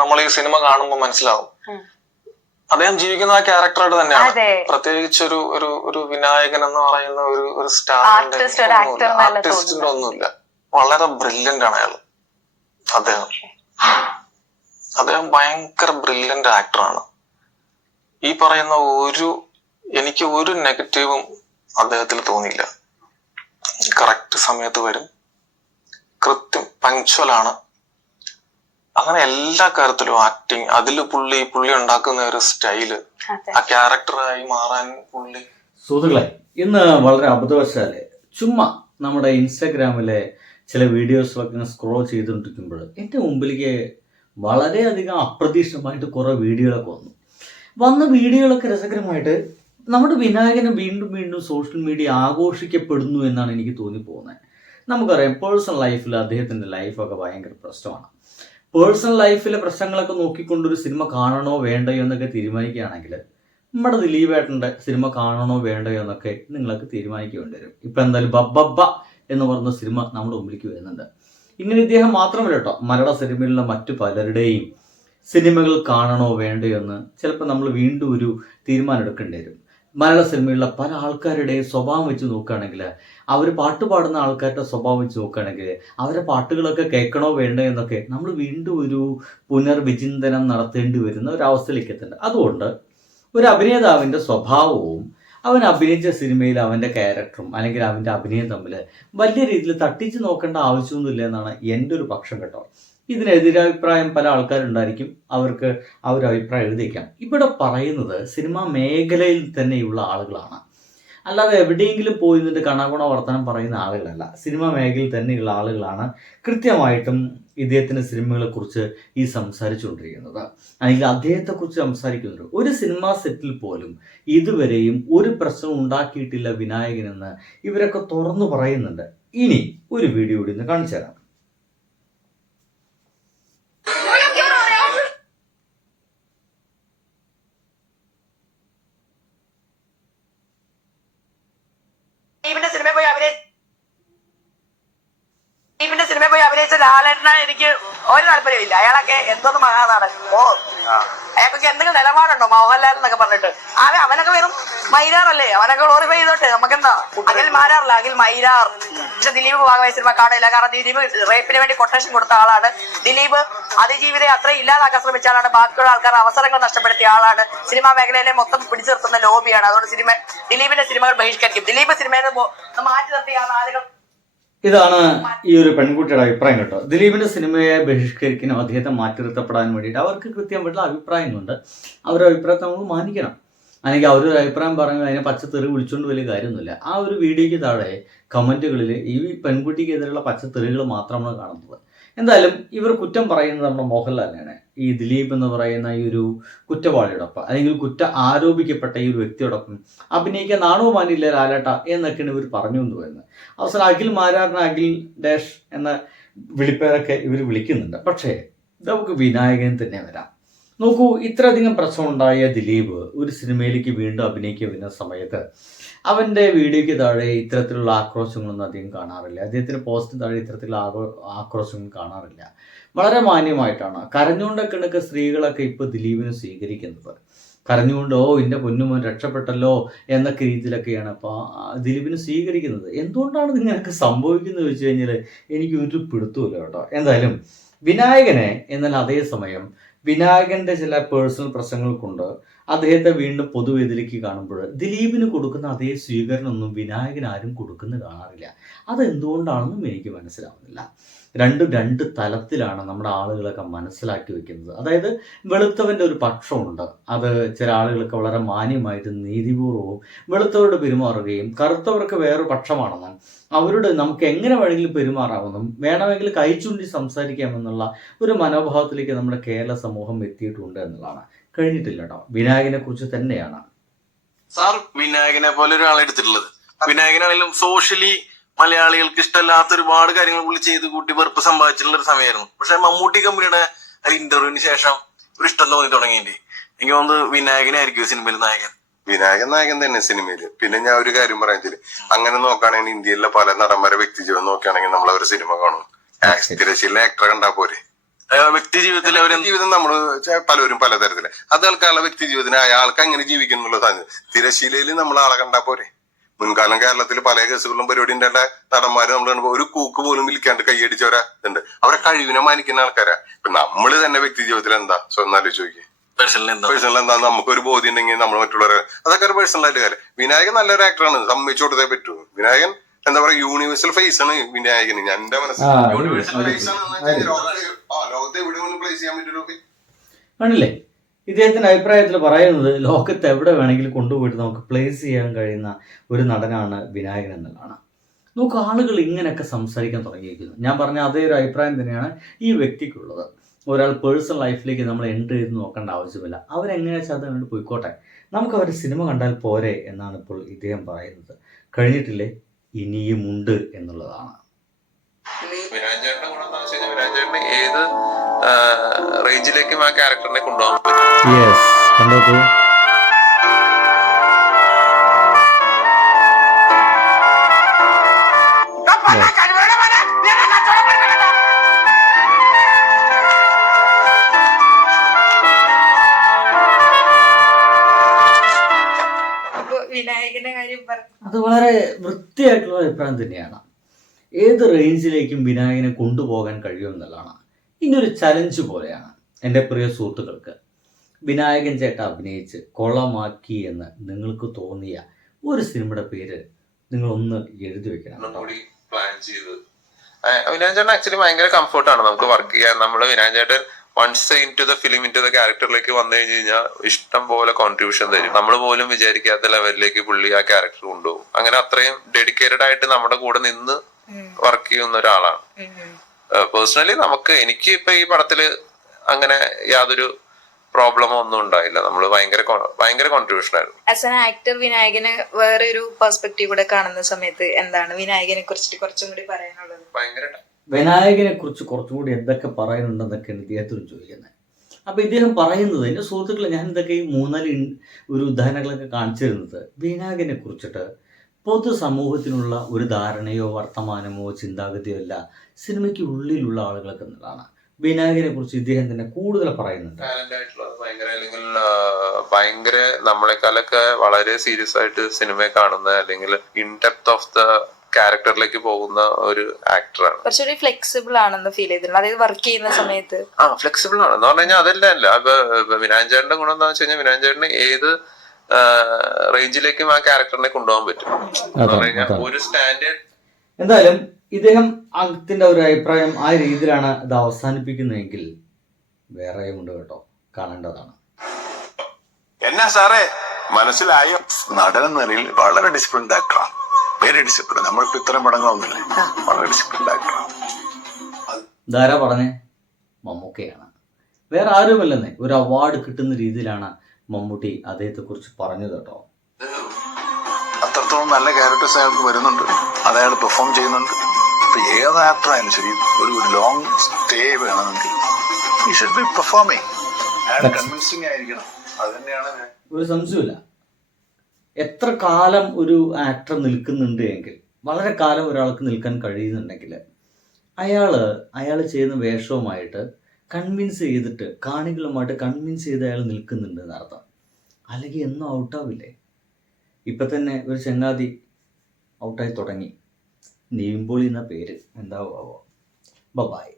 നമ്മൾ ഈ സിനിമ കാണുമ്പോൾ മനസ്സിലാവും. അദ്ദേഹം ജീവിക്കുന്ന ആ ക്യാരക്ടറായിട്ട് തന്നെയാണ്. പ്രത്യേകിച്ച് ഒരു വിനായകൻ എന്ന് പറയുന്ന ഒരു സ്റ്റാറിന്റെ ആർട്ടിസ്റ്റിന്റെ ഒന്നുമില്ല. വളരെ ബ്രില്യന്റ് ആണ് അയാള്. അദ്ദേഹം ഭയങ്കര ബ്രില്യന്റ് ആക്ടറാണ്. ഈ പറയുന്ന എനിക്ക് ഒരു നെഗറ്റീവും അദ്ദേഹത്തിൽ തോന്നിയില്ല. കറക്റ്റ് സമയത്ത് വരും, കൃത്യം പങ്ക്ച്വലാണ്. അങ്ങനെ എല്ലാ കാര്യത്തിലും ആക്ടിങ്, അതില് പുള്ളി ഉണ്ടാക്കുന്ന ഒരു സ്റ്റൈല്, ആ ക്യാരക്ടറായി മാറാൻ പുള്ളി. സുഹൃത്തുക്കളെ, ഇന്ന് വളരെ അബദ്ധവശാല് ചുമ്മാ നമ്മുടെ ഇൻസ്റ്റാഗ്രാമിലെ ചില വീഡിയോസിലൊക്കെ സ്ക്രോൾ ചെയ്തുകൊണ്ടിരിക്കുമ്പോൾ എൻ്റെ മുമ്പിലേക്ക് വളരെയധികം അപ്രതീക്ഷിതമായിട്ട് കുറെ വീഡിയോകളൊക്കെ വന്ന വീഡിയോകളൊക്കെ രസകരമായിട്ട് നമ്മുടെ വിനായകനെ വീണ്ടും വീണ്ടും സോഷ്യൽ മീഡിയ ആഘോഷിക്കപ്പെടുന്നു എന്നാണ് എനിക്ക് തോന്നിപ്പോകുന്നത്. നമുക്കറിയാം പേഴ്സണൽ ലൈഫിൽ അദ്ദേഹത്തിൻ്റെ ലൈഫൊക്കെ ഭയങ്കര പ്രശ്നമാണ്. പേഴ്സണൽ ലൈഫിലെ പ്രശ്നങ്ങളൊക്കെ നോക്കിക്കൊണ്ടൊരു സിനിമ കാണണോ വേണ്ടയോ എന്നൊക്കെ തീരുമാനിക്കുകയാണെങ്കിൽ നമ്മുടെ ദിലീപേട്ടൻ്റെ സിനിമ കാണണോ വേണ്ടയോ എന്നൊക്കെ നിങ്ങൾക്ക് തീരുമാനിക്കേണ്ടി വരും. ഇപ്പം എന്തായാലും ബബ്ബ എന്ന് പറയുന്ന സിനിമ നമ്മുടെ മുമ്പിലേക്ക് വരുന്നുണ്ട്. ഇങ്ങനെ ഇദ്ദേഹം മാത്രമല്ല കേട്ടോ, മലയാള സിനിമയിലുള്ള മറ്റു പലരുടെയും സിനിമകൾ കാണണോ വേണ്ടയോ എന്ന് ചിലപ്പോൾ നമ്മൾ വീണ്ടും ഒരു തീരുമാനം എടുക്കേണ്ടി വരും. മലയാള സിനിമയിലുള്ള പല ആൾക്കാരുടെയും സ്വഭാവം വെച്ച് നോക്കുകയാണെങ്കിൽ, അവർ പാട്ട് പാടുന്ന ആൾക്കാരുടെ സ്വഭാവം വെച്ച് നോക്കുകയാണെങ്കിൽ അവരുടെ പാട്ടുകളൊക്കെ കേൾക്കണോ വേണ്ടോ എന്നൊക്കെ നമ്മൾ വീണ്ടും ഒരു പുനർവിചിന്തനം നടത്തേണ്ടി വരുന്ന ഒരവസ്ഥയിലേക്ക് എത്തുന്നുണ്ട്. അതുകൊണ്ട് ഒരു അഭിനേതാവിൻ്റെ സ്വഭാവവും അവൻ അഭിനയിച്ച സിനിമയിൽ അവൻ്റെ ക്യാരക്ടറും അല്ലെങ്കിൽ അവൻ്റെ അഭിനയം തമ്മിൽ വലിയ രീതിയിൽ തട്ടിച്ച് നോക്കേണ്ട ആവശ്യമൊന്നുമില്ല എന്നാണ് എൻ്റെ ഒരു പക്ഷം കേട്ടോ. ഇതിനെതിരഭിപ്രായം പല ആൾക്കാരുണ്ടായിരിക്കും, അവർക്ക് ആ ഒരു അഭിപ്രായം എഴുതിയേക്കാം. ഇവിടെ പറയുന്നത് സിനിമാ മേഖലയിൽ തന്നെയുള്ള ആളുകളാണ്, അല്ലാതെ എവിടെയെങ്കിലും പോയി നിന്നിട്ട് കണകുണ വർത്തനം പറയുന്ന ആളുകളല്ല. സിനിമാ മേഖലയിൽ തന്നെയുള്ള ആളുകളാണ് കൃത്യമായിട്ടും ഇദ്ദേഹത്തിൻ്റെ സിനിമകളെക്കുറിച്ച് ഈ സംസാരിച്ചുകൊണ്ടിരിക്കുന്നത്, അല്ലെങ്കിൽ അദ്ദേഹത്തെക്കുറിച്ച് സംസാരിക്കുന്നുണ്ട്. ഒരു സിനിമാ സെറ്റിൽ പോലും ഇതുവരെയും ഒരു പ്രശ്നം ഉണ്ടാക്കിയിട്ടില്ല വിനായകനെന്ന് ഇവരൊക്കെ തുറന്നു പറയുന്നുണ്ട്. ഇനി ഒരു വീഡിയോ കൂടി ഒന്ന് കാണിച്ചു തരാം. സിനിമയിൽ പോയി അഭിനയിച്ച ലാലേട്ടനെ എനിക്ക് ഒരു താല്പര്യമില്ല. അയാളൊക്കെ എന്തോന്ന് മഹാനാടൻ. അയാൾക്കൊക്കെ എന്തെങ്കിലും നിലപാടുണ്ടോ മോഹൻലാൽ എന്നൊക്കെ പറഞ്ഞിട്ട്? അവനൊക്കെ വെറും മൈരാറല്ലേ, അവനൊക്കെ ഗ്ലോറിഫൈ ചെയ്തോട്ടെ, നമുക്കെന്താ. അഖിൽ മാരാറില്ല, അഖിൽ മൈരാർ. പക്ഷെ ദിലീപ് ഭാഗമായി സിനിമ കാണില്ല. കാരണം ദിലീപ് റേപ്പിന് വേണ്ടി കൊട്ടേഷൻ കൊടുത്ത ആളാണ്. ദിലീപ് അതിജീവിതയെ അത്രയും ഇല്ലാതാക്കാൻ ശ്രമിച്ച ആളാണ്. ബാക്കിയുള്ള ആൾക്കാർ അവസരങ്ങൾ നഷ്ടപ്പെടുത്തിയ ആളാണ്. സിനിമാ മേഖലയിലെ മൊത്തം പിടിച്ചു നിർത്തുന്ന ലോബിയാണ്. അതുകൊണ്ട് ദിലീപിന്റെ സിനിമകൾ ബഹിഷ്കരിക്കും. ദിലീപ് സിനിമയിൽ നിന്ന് മാറ്റി നിർത്തിയ ആളുകൾ. ഇതാണ് ഈ ഒരു പെൺകുട്ടിയുടെ അഭിപ്രായം കേട്ടോ. ദിലീപിന്റെ സിനിമയെ ബഹിഷ്കരിക്കാനോ അദ്ദേഹത്തെ മാറ്റി നിർത്തപ്പെടാൻ വേണ്ടിയിട്ട് അവർക്ക് കൃത്യമായിട്ടുള്ള അഭിപ്രായങ്ങളുണ്ട്. അവരുടെ അഭിപ്രായത്തെ നമ്മൾ മാനിക്കണം. അല്ലെങ്കിൽ അവരൊരു അഭിപ്രായം പറയുമ്പോൾ അതിനെ പച്ചത്തെറി വിളിച്ചുകൊണ്ട് വലിയ കാര്യമൊന്നുമില്ല. ആ ഒരു വീഡിയോയ്ക്ക് താഴെ കമന്റുകളിൽ ഈ പെൺകുട്ടിക്കെതിരെയുള്ള പച്ചത്തെറികൾ മാത്രമാണ് കാണുന്നത്. എന്തായാലും ഇവർ കുറ്റം പറയുന്നത് നമ്മുടെ മോഹൻലാലിനാണ്. ഈ ദിലീപ് എന്ന് പറയുന്ന ഈ ഒരു കുറ്റവാളിയോടൊപ്പം അല്ലെങ്കിൽ ആരോപിക്കപ്പെട്ട ഈ ഒരു വ്യക്തിയോടൊപ്പം അഭിനയിക്കാൻ നാണോ മാനില്ല ലാലേട്ട എന്നൊക്കെയാണ് ഇവർ പറഞ്ഞു എന്ന് പറയുന്നത്. അവസാനം അഖിൽ മാരാറിന് അഖിൽ ഡാഷ് എന്ന വിളിപ്പേരൊക്കെ ഇവർ വിളിക്കുന്നുണ്ട്. പക്ഷേ നമുക്ക് വിനായകൻ തന്നെ വരാം. നോക്കൂ, ഇത്രയധികം പ്രശ്നമുണ്ടായ ദിലീപ് ഒരു സിനിമയിലേക്ക് വീണ്ടും അഭിനയിക്കുക വരുന്ന സമയത്ത് അവൻ്റെ വീഡിയോയ്ക്ക് താഴെ ഇത്തരത്തിലുള്ള ആക്രോശങ്ങളൊന്നും അധികം കാണാറില്ല. അദ്ദേഹത്തിൻ്റെ പോസ്റ്റിന് താഴെ ഇത്തരത്തിലുള്ള ആക്രോശങ്ങൾ കാണാറില്ല. വളരെ മാന്യമായിട്ടാണ് കരഞ്ഞുകൊണ്ടൊക്കെ സ്ത്രീകളൊക്കെ ഇപ്പോൾ ദിലീപിനെ സ്വീകരിക്കുന്നത്. കരഞ്ഞുകൊണ്ട് എൻ്റെ പൊന്നുമോൻ രക്ഷപ്പെട്ടല്ലോ എന്നൊക്കെ രീതിയിലൊക്കെയാണ് അപ്പോൾ ദിലീപിനെ സ്വീകരിക്കുന്നത്. എന്തുകൊണ്ടാണ് ഇങ്ങനെയൊക്കെ സംഭവിക്കുന്നത് വെച്ച് കഴിഞ്ഞാൽ എനിക്ക് ഒരു പിടുത്തമില്ല കേട്ടോ. എന്തായാലും വിനായകനെ, എന്നാൽ അതേസമയം വിനായകന്റെ ചില പേഴ്സണൽ പ്രശ്നങ്ങൾ കൊണ്ട് അദ്ദേഹത്തെ വീണ്ടും പൊതുവേദിയിലേക്ക് കാണുമ്പോൾ ദിലീപിന് കൊടുക്കുന്ന അതേ സ്വീകരണമൊന്നും വിനായകൻ ആരും കൊടുക്കുന്ന കാണാറില്ല. അതെന്തുകൊണ്ടാണെന്നും എനിക്ക് മനസ്സിലാവുന്നില്ല. രണ്ട് തലത്തിലാണ് നമ്മുടെ ആളുകളൊക്കെ മനസ്സിലാക്കി വെക്കുന്നത്. അതായത് വെളുത്തവൻ്റെ ഒരു പക്ഷമുണ്ട്, അത് ചില ആളുകളൊക്കെ വളരെ മാന്യമായിട്ട് നീതിപൂർവ്വവും വെളുത്തവരോട് പെരുമാറുകയും കറുത്തവർക്ക് വേറൊരു പക്ഷമാണെന്നും അവരോട് നമുക്ക് എങ്ങനെ വേണമെങ്കിലും പെരുമാറാമെന്നും വേണമെങ്കിൽ കൈചൂണ്ടി സംസാരിക്കാമെന്നുള്ള ഒരു മനോഭാവത്തിലേക്ക് നമ്മുടെ കേരള സമൂഹം എത്തിയിട്ടുണ്ട് എന്നുള്ളതാണ്. കഴിഞ്ഞിട്ടില്ല കേട്ടോ. വിനായകനെ കുറിച്ച് തന്നെയാണ് സാർ വിനായകനെ പോലെ ഒരാളെ എടുത്തിട്ടുള്ളത്. വിനായകനാണെങ്കിലും സോഷ്യലി മലയാളികൾക്ക് ഇഷ്ടമല്ലാത്ത ഒരുപാട് കാര്യങ്ങൾ പുള്ളി ചെയ്ത് കൂട്ടി വെറുപ്പ് സമ്പാദിച്ചിട്ടുള്ള ഒരു സമയമായിരുന്നു. പക്ഷെ മമ്മൂട്ടി കമ്പനിയുടെ ഒരു ഇന്റർവ്യൂവിന് ശേഷം ഒരു ഇഷ്ടം തോന്നി തുടങ്ങിയിട്ട് എനിക്ക് തോന്നുന്നത് വിനായകനായിരിക്കും സിനിമയിൽ നായകൻ. നായകൻ തന്നെ സിനിമയില്. പിന്നെ ഞാൻ ഒരു കാര്യം പറയാൻ, അങ്ങനെ നോക്കുകയാണെങ്കിൽ ഇന്ത്യയിലെ പല നടന്മാരെ വ്യക്തിജീവൻ നോക്കുകയാണെങ്കിൽ നമ്മൾ ഒരു സിനിമ കാണും. തിരശ്ശീല ആക്ടറെ കണ്ടാ പോരെ, വ്യക്തി ജീവിതത്തിൽ അവർ ജീവിതം നമ്മൾ പലരും പലതരത്തില് അത് ആൾക്കാരുടെ വ്യക്തി ജീവിതത്തിന് അയാൾക്ക് എങ്ങനെ ജീവിക്കണം എന്നുള്ളതാണ്. തിരശീലയിൽ നമ്മൾ ആളെ കണ്ടാ പോരെ. മുൻകാലം കേരളത്തിൽ പല കേസുകളിലും പരിപാടി ഉണ്ടായ നടന്മാര് നമ്മൾ കാണുമ്പോൾ ഒരു കൂക്ക് പോലും വിളിക്കാണ്ട് കൈയടിച്ചവരാ ഇതുണ്ട്. അവരെ കഴിവിനെ മാനിക്കുന്ന ആൾക്കാരാ. ഇപ്പൊ നമ്മള് തന്നെ വ്യക്തി ജീവിതത്തിൽ എന്താ സ്വന്തം ആലോചിച്ച് നോക്കി. പേഴ്സണൽ എന്താ നമുക്കൊരു ബോധ്യം ഉണ്ടെങ്കിൽ നമ്മൾ മറ്റുള്ളവരെ അതൊക്കെ ഒരു പേഴ്സണൽ ആയിട്ട് കാര്യം. വിനായകൻ നല്ലൊരു ആക്ടറാണ്, സമ്മതിച്ചു കൊടുത്തേ പറ്റൂ. വിനായകൻ എന്താ പറയാ യൂണിവേഴ്സൽ ഫേസ് ആണ് വിനായകന്. ഞാൻ എന്റെ മനസ്സിൽ യൂണിവേഴ്സൽ ഫേസ് ആണ്. ലോകത്തെ എവിടെ ഒന്നും പ്ലേസ് ചെയ്യാൻ പറ്റുള്ളൂ. ആണല്ലേ? ഇദ്ദേഹത്തിന്റെ അഭിപ്രായത്തിൽ പറയുന്നത് ലോകത്ത് എവിടെ വേണമെങ്കിലും കൊണ്ടുപോയിട്ട് നമുക്ക് പ്ലേസ് ചെയ്യാൻ കഴിയുന്ന ഒരു നടനാണ് വിനായകൻ എന്നുള്ളതാണ്. നമുക്ക് ആളുകൾ ഇങ്ങനെയൊക്കെ സംസാരിക്കാൻ തുടങ്ങിയിരിക്കുന്നു. ഞാൻ പറഞ്ഞ അതേ ഒരു അഭിപ്രായം തന്നെയാണ് ഈ വ്യക്തിക്കുള്ളത്. ഒരാൾ പേഴ്സണൽ ലൈഫിലേക്ക് നമ്മൾ എൻ്റർ ചെയ്ത് നോക്കേണ്ട ആവശ്യമില്ല. അവരെങ്ങനെയാ വെച്ചാൽ അതുകൊണ്ട് പോയിക്കോട്ടെ, നമുക്ക് അവരുടെ സിനിമ കണ്ടാൽ പോരെ എന്നാണ് ഇപ്പോൾ ഇദ്ദേഹം പറയുന്നത്. കഴിഞ്ഞിട്ടില്ലേ, ഇനിയുമുണ്ട് എന്നുള്ളതാണ്. വിനായകൻ ചേട്ടന്റെ ഗുണം എന്താണെന്ന് വെച്ച് കഴിഞ്ഞാൽ വിനായകൻ ചേട്ടന് ഏത് റേഞ്ചിലേക്കും ആ ക്യാരക്ടറിനെ കൊണ്ടുപോകാൻ പറ്റും. യെസ്, കണ്ടോക്കൂ. വിനായകന്റെ കാര്യം അത് വളരെ വൃത്തിയായിട്ടുള്ള അഭിപ്രായം തന്നെയാണ്. ഏത് റേഞ്ചിലേക്കും വിനായകനെ കൊണ്ടുപോകാൻ കഴിയുമെന്നുള്ളതാണ്. ഇനിയൊരു ചലഞ്ച് പോലെയാണ് എൻ്റെ പ്രിയ സുഹൃത്തുക്കൾക്ക്. വിനായകൻ ചേട്ടൻ അഭിനയിച്ച് കൊള്ളമാക്കി എന്ന് നിങ്ങൾക്ക് തോന്നിയ ഒരു സിനിമയുടെ പേര് നിങ്ങളൊന്ന് എഴുതി വെക്കണം. പ്ലാൻ ചെയ്ത് വിനായകൻ ചേട്ടൻ ആക്ച്വലി ഭയങ്കര കംഫർട്ടാണ് നമുക്ക് വർക്ക് ചെയ്യാൻ. നമ്മള് വിനായകൻ ചേട്ടൻ once into the film into the ക്യാരക്ടറിലേക്ക് വന്നു കഴിഞ്ഞ് കഴിഞ്ഞാൽ ഇഷ്ടം പോലെ കോൺട്രിബ്യൂഷൻ തരും. നമ്മൾ പോലും വിചാരിക്കാത്ത ലെവലിലേക്ക് പുള്ളി ആ ക്യാരക്ടർ കൊണ്ടുപോകും. അങ്ങനെ അത്രയും ഡെഡിക്കേറ്റഡ് ആയിട്ട് നമ്മുടെ കൂടെ നിന്ന് വർക്ക് ചെയ്യുന്ന ഒരാളാണ്. പേഴ്സണലി എനിക്ക് ഇപ്പൊ ഈ പടത്തില് അങ്ങനെ യാതൊരു പ്രോബ്ലമോ ഒന്നും ഉണ്ടായില്ല. നമ്മൾ ഭയങ്കര കോൺട്രിബ്യൂഷൻ ആയിരുന്നു. ആസ് ആൻ ആക്ടർ വിനായകനെ വേറെ ഒരു പെർസ്പെക്റ്റീവ് കൂടെ കാണുന്ന സമയത്ത് എന്താണ് വിനായകനെ കുറിച്ചിട്ട് കുറച്ചും കൂടി പറയാനുള്ളത്? വിനായകനെ കുറിച്ച് കുറച്ചുകൂടി എന്തൊക്കെ പറയാനുണ്ടെന്നൊക്കെയാണ് ഇദ്ദേഹത്തോട് ചോദിക്കുന്നത്. അപ്പോൾ ഇദ്ദേഹം പറയുന്നത്, എൻ്റെ സുഹൃത്തുക്കളെ, ഞാൻ ഇതൊക്കെ ഈ മൂന്നാല് ഒരു ഉദാഹരണങ്ങളൊക്കെ കാണിച്ചു തരുന്നത് വിനായകനെ കുറിച്ചിട്ട് പൊതുസമൂഹത്തിനുള്ള ഒരു ധാരണയോ വർത്തമാനമോ ചിന്താഗതിയോ അല്ല, സിനിമയ്ക്ക് ഉള്ളിലുള്ള ആളുകൾക്ക് എന്നതാണ്. വിനായകനെ കുറിച്ച് ഇദ്ദേഹം തന്നെ കൂടുതൽ പറയുന്നുണ്ട്. ഭയങ്കര നമ്മളെക്കാളൊക്കെ വളരെ സീരിയസ് ആയിട്ട് സിനിമയെ കാണുന്ന അല്ലെങ്കിൽ ഇൻ ഡെപ്ത് ഓഫ് ദ ക്യാരക്ടറിലേക്ക് പോകുന്ന ഒരു ആക്ടറാണ്. കുറച്ചുകൂടി ഫ്ലെക്സിബിൾ ആണെന്ന് ഫീൽ ചെയ്തിട്ടുണ്ട്, അതായത് വർക്ക് ചെയ്യുന്ന സമയത്ത്. ഫ്ലെക്സിബിൾ ആണ് എന്ന് പറഞ്ഞു കഴിഞ്ഞാൽ അതെല്ലാം ഇപ്പൊ വിനായകൻ ചേട്ടന്റെ ഗുണം എന്താണെന്ന് വെച്ച് കഴിഞ്ഞാൽ വിനായകൻ ചേട്ടന് ഏത് റേഞ്ചിലേക്കും ആ ക്യാരക്ടറിനെ കൊണ്ടുപോകാൻ പറ്റും. ഒരു സ്റ്റാൻഡേർഡ്. എന്തായാലും ഇദ്ദേഹത്തിന്റെ ഒരു അഭിപ്രായം ആ രീതിയിലാണ് ഇത് അവസാനിപ്പിക്കുന്നതെങ്കിൽ വേറെയും ഉണ്ട് കേട്ടോ, കാണേണ്ടതാണ്. എന്നാ സാറേ മനസ്സിലായ നടനെന്ന നിലയിൽ വളരെ ഡിസിപ്ലിൻഡ് ആക്ടറാണ്. Very discipline. നമ്മളിപ്പോ ഇത്രയും പടങ്ങളൊന്നുമില്ലേ, വളരെ ഡിസിപ്ലിൻഡ് ആക്ടറാണ്. ധാരാ പറഞ്ഞേ മമ്മൂക്കയാണ്, വേറെ ആരുമല്ലെന്നേ. ഒരു അവാർഡ് കിട്ടുന്ന രീതിയിലാണ് മമ്മൂട്ടി അദ്ദേഹത്തെ കുറിച്ച് പറഞ്ഞത് കേട്ടോ. അത്രത്തോളം നല്ല ക്യാരക്ടേഴ്സ് അയാൾക്ക് വരുന്നുണ്ട്, അത് അയാൾ പെർഫോം ചെയ്യുന്നുണ്ട്. ഇപ്പൊ ഏത് ആക്ടറായാലും ശരി, ഒരു ലോങ് സ്റ്റേ വേണമെങ്കിൽ he should be performing. അയാൾ കൺവിൻസിങ് ആയിരിക്കണം. അത് തന്നെയാണ് ഒരു സംശയമില്ല. എത്ര കാലം ഒരു ആക്ടർ നിൽക്കുന്നുണ്ട് എങ്കിൽ, വളരെ കാലം ഒരാൾക്ക് നിൽക്കാൻ കഴിയുന്നുണ്ടെങ്കിൽ അയാൾ ചെയ്യുന്ന വേഷവുമായിട്ട് കൺവിൻസ് ചെയ്തിട്ട്, കാണികളുമായിട്ട് കൺവിൻസ് ചെയ്ത് അയാൾ നിൽക്കുന്നുണ്ട് എന്നർത്ഥം. അല്ലെങ്കിൽ എന്നും ഔട്ടാവില്ലേ? ഇപ്പം തന്നെ ഒരു ചങ്ങാതി ഔട്ടായി തുടങ്ങി. നീമ്പോളി എന്ന പേര് എന്താവോ. ബൈ.